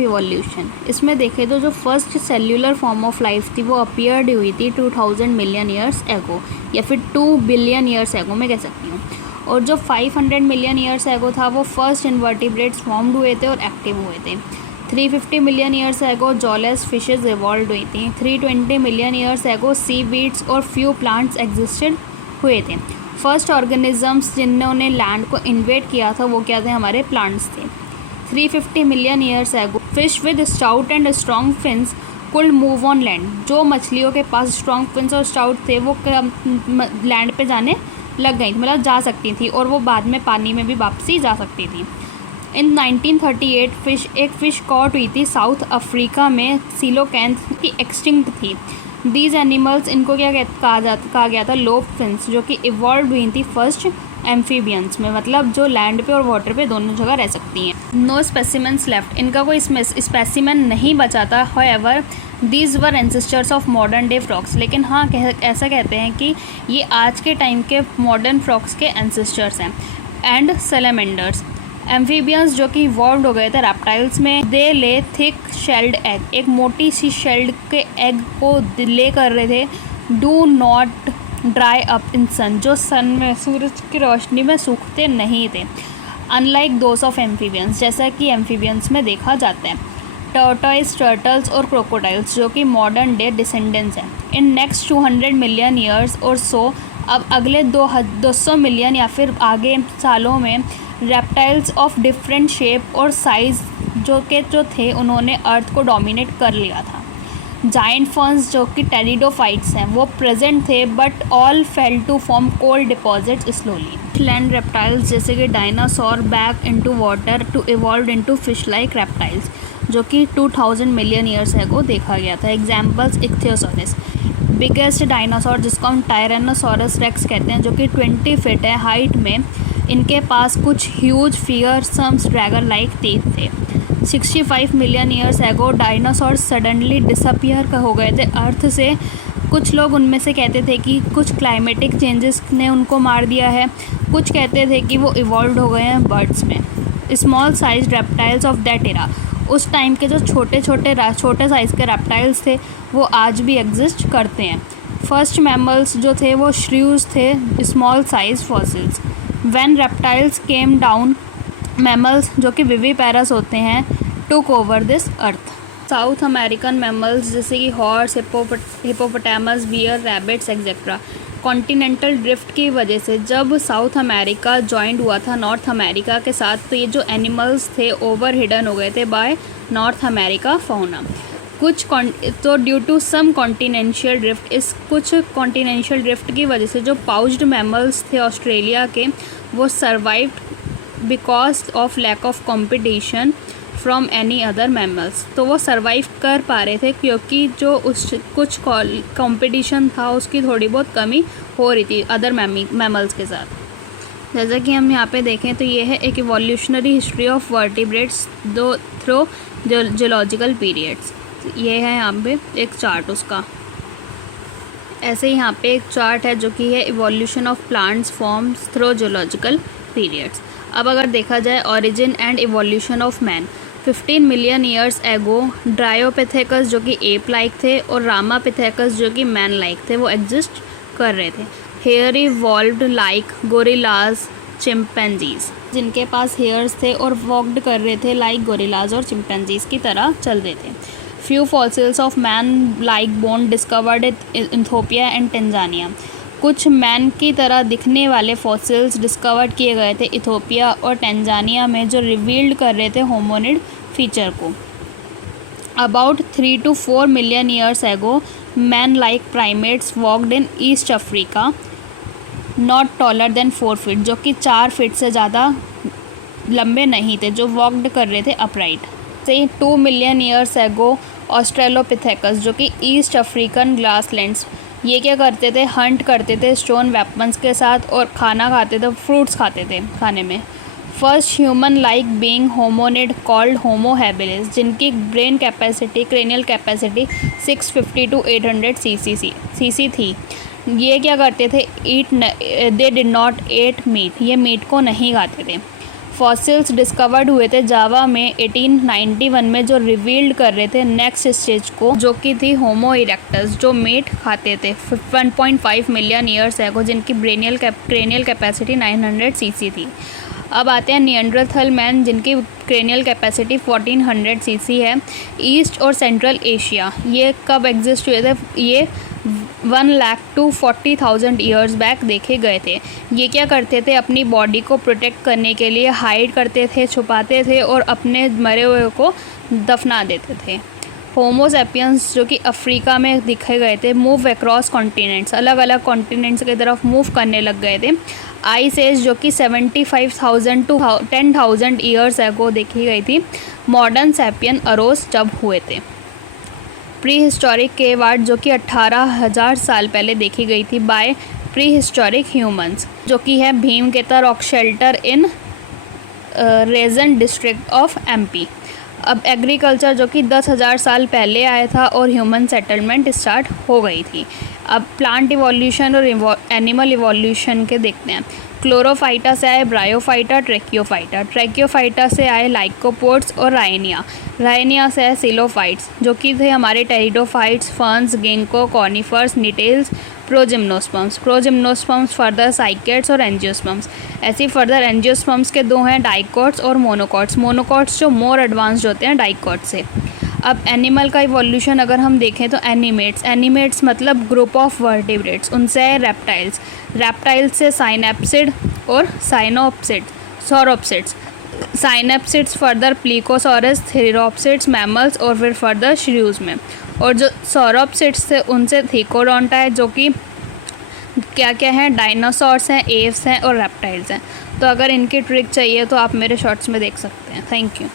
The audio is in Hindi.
इवोल्यूशन। इसमें देखें तो जो first cellular form of life थी वो अपीयर्ड हुई थी 2000 मिलियन ईयर्स एगो, या फिर 2 बिलियन ईयर्स एगो मैं कह सकती हूँ। और जो 500 मिलियन ईयर्स एगो था वो फर्स्ट इन्वर्टिब्रेट्स फॉर्म्ड हुए थे और एक्टिव हुए थे। 350 million years ago jawless fishes evolve हुई थी। 320 मिलियन ईयर्स एगो सी वीड्स और फ्यू प्लांट्स एग्जिस्टेड हुए थे। फर्स्ट ऑर्गेनिजम्स जिन्होंने लैंड को इन्वेट किया था वो क्या थे, हमारे प्लांट्स थे। 350 million years ago fish with stout and strong fins could move on land. जो मछलियों के पास स्ट्रॉन्ग फिन्स और स्टाउट थे वो लैंड पे जाने लग गई, मतलब जा सकती थी, और वो बाद में पानी में भी वापसी जा सकती थी। इन 1938 एक फ़िश कॉट हुई थी साउथ अफ्रीका में, सीलोकैंथ की एक्सटिंक्ट थी। दीज एनिमल्स, इनको क्या कहा गया था, लोब फिन्स, जो कि इवॉल्व हुई थी फर्स्ट एम्फीबियंस में, मतलब जो लैंड पे और वाटर पे दोनों जगह रह सकती हैं। नो स्पेसिमेंस लेफ्ट, इनका कोई स्पेसिमेन नहीं बचा था। However these were ancestors of modern day frogs, लेकिन हाँ ऐसा कहते हैं कि ये आज के टाइम के मॉडर्न फ्रॉक्स के एंसेस्टर्स हैं। एंड सैलामेंडर्स, एम्फीबियंस जो कि इवॉल्व हो गए थे रेप्टाइल्स में। दे ले थिक शेल्ड एग, एक मोटी सी शेल्ड के एग को ले कर रहे थे। Do not dry up in sun, जो सन में सूरज की रोशनी में सूखते नहीं थे। अनलाइक दोस ऑफ एम्फीबियंस, जैसा कि एम्फीबियंस में देखा जाता है। टर्टॉइज, टर्टल्स और क्रोकोडाइल्स जो कि मॉडर्न डे डिसेंडेंट्स हैं। इन नेक्स्ट 200 मिलियन ईयर्स और सो, अब अगले 200 मिलियन या फिर आगे सालों में रेप्टाइल्स ऑफ डिफरेंट शेप और साइज़ जो थे उन्होंने अर्थ को डोमिनेट कर लिया था। जाइंट फर्न्स जो कि टेरिडोफाइट्स हैं वो प्रेजेंट थे, but all fail to form coal deposits slowly. Land reptiles जैसे कि dinosaur back into water to evolve into fish like reptiles, जो कि 2000 मिलियन ईयर्स एगो देखा गया था। एग्जाम्पल्स, इक्थियोसॉरस, बिगेस्ट डायनासोर जिसको हम टायरेनोसोरस रेक्स कहते हैं, जो कि 20 फीट है हाइट में। इनके पास कुछ ह्यूज फियरसम्स ड्रैगन लाइक टीथ थे। 65 million years ago dinosaur suddenly disappear हो गए थे अर्थ से। कुछ लोग उनमें से कहते थे कि कुछ क्लाइमेटिक चेंजेस ने उनको मार दिया है, कुछ कहते थे कि वो इवॉल्व हो गए हैं बर्ड्स में। Small size reptiles of that era, उस टाइम के जो छोटे साइज़ के रेप्टाइल्स थे वो आज भी एग्जिस्ट करते हैं। फर्स्ट मैमल्स जो थे वो श्रीव्स थे, small size fossils. When reptiles came down, mammals जो कि विविपेरस होते हैं took over this earth. South American mammals जैसे कि horse, hippopotamus, bear, rabbits etcetera. Continental drift की वजह से जब साउथ अमेरिका जॉइंट हुआ था नॉर्थ अमेरिका के साथ, तो ये जो एनिमल्स थे ओवर हिडन हो गए थे बाय नॉर्थ अमेरिका फौना। तो due to some continental drift की वजह से जो पाउच्ड मैमल्स थे ऑस्ट्रेलिया के वो survived because of lack of competition from any other mammals. तो वो सर्वाइव कर पा रहे थे क्योंकि जो कुछ कंपटीशन था उसकी थोड़ी बहुत कमी हो रही थी अदर मैमल्स के साथ। जैसा कि हम यहाँ पे देखें तो ये है एक evolutionary history of vertebrates through geological periods. ये है यहाँ पे एक चार्ट उसका। ऐसे ही यहाँ पे एक चार्ट है जो कि है evolution of plants forms through geological periods. अब अगर देखा जाए origin and evolution of man, 15 million years ago Dryopithecus जो कि एप लाइक थे और रामापिथेकस जो कि मैन लाइक थे वो एग्जिस्ट कर रहे थे। Hair evolved like gorillas, chimpanzees, जिनके पास हेयर्स थे और वॉक्ड कर रहे थे लाइक गोरिल्लाज और चिंपैंजीज की तरह चल रहे थे। Few fossils of man like bone discovered in Ethiopia and Tanzania, कुछ मैन की तरह दिखने वाले फॉसिल्स डिस्कवर किए गए थे इथियोपिया और टेंजानिया में जो रिवील्ड कर रहे थे होमोनिड फीचर को। About 3 to 4 million years ago man like primates walked in east Africa not taller than 4 feet, जो कि 4 फीट से ज़्यादा लंबे नहीं थे, जो वॉक्ड कर रहे थे अपराइट। से 2 मिलियन ईयर्स एगो ऑस्ट्रेलोपिथेकस जो कि ईस्ट अफ्रीकन ग्रासलैंड्स, ये क्या करते थे, हंट करते थे स्टोन वेपन्स के साथ और खाना खाते थे, फ्रूट्स खाते थे खाने में। First human like being hominid called homo habilis, जिनकी brain capacity, cranial capacity 650 to 800 cc थी। ये क्या करते थे, they did not eat meat, ये मीट को नहीं खाते थे। फॉसिल्स डिस्कवर्ड हुए थे जावा में 1891 में, जो रिवील्ड कर रहे थे नेक्स्ट स्टेज को, जो कि थी होमो इरेक्टस, जो मीट खाते थे 1.5 मिलियन ईयर्स एगो, जिनकी क्रेनियल कैपेसिटी 900 सीसी थी। अब आते हैं निएंडरथल मैन, जिनकी क्रेनियल कैपेसिटी 1400 सीसी है। ईस्ट और सेंट्रल एशिया, ये कब एग्जिस्ट हुए थे? ये 1 लाख to 40,000 ईयर्स बैक देखे गए थे। ये क्या करते थे? अपनी बॉडी को प्रोटेक्ट करने के लिए हाइड करते थे, छुपाते थे और अपने मरे हुए को दफना देते थे। होमो सैपियंस, जो कि अफ्रीका में दिखे गए थे, मूव अक्रॉस कॉन्टिनेंट्स, अलग अलग कॉन्टिनेंट्स की तरफ मूव करने लग गए थे। आइस एज, जो कि 75,000 to 10,000 ईयर्स एगो देखी गई थी। मॉडर्न सैपियन अरोज जब हुए थे। प्री हिस्टोरिक केव आर्ट, जो कि 18,000 साल पहले देखी गई थी बाय प्री हिस्टोरिक ह्यूमंस, जो कि है Bhimbetka rock shelter in Raisen district of MP। अब एग्रीकल्चर, जो कि 10,000 साल पहले आया था और ह्यूमन सेटलमेंट स्टार्ट हो गई थी। अब प्लांट इवोल्यूशन और एनिमल इवोल्यूशन के देखते हैं। क्लोरोफाइटा से आए ब्रायोफाइटा, ट्रैकियोफाइटा। ट्रैकियोफाइटा से आए लाइकोपोड्स और रायनिया से आए सिलोफाइट्स, जो कि थे हमारे pteridophytes, ferns, ginkgo, conifers, gnetales, progymnosperms, further cycads और एंजियोस्पर्म्स। ऐसी फर्दर एंजियोस्पर्म्स के दो हैं, डाइकोट्स और मोनोकॉट्स जो मोर एडवांस्ड होते हैं डाइकोट से। अब एनिमल का इवोल्यूशन अगर हम देखें तो एनिमेट्स मतलब ग्रुप ऑफ वर्टिब्रेट्स, उनसे है रेप्टाइल्स से साइनेप्सिड और सौरोप्सिड्स। साइनेप्सिड्स फर्दर प्लीकोसॉरस, थेरोप्सिड्स मैमल्स और फिर फर्दर श्रीव्स में। और जो सौरोप्सिड्स थे उनसे थीकोडोंटा है, जो कि क्या क्या हैं? डायनासोर्स हैं, एव्स हैं और रेप्टाइल्स हैं। तो अगर इनकी ट्रिक चाहिए तो आप मेरे शॉर्ट्स में देख सकते हैं। Thank you.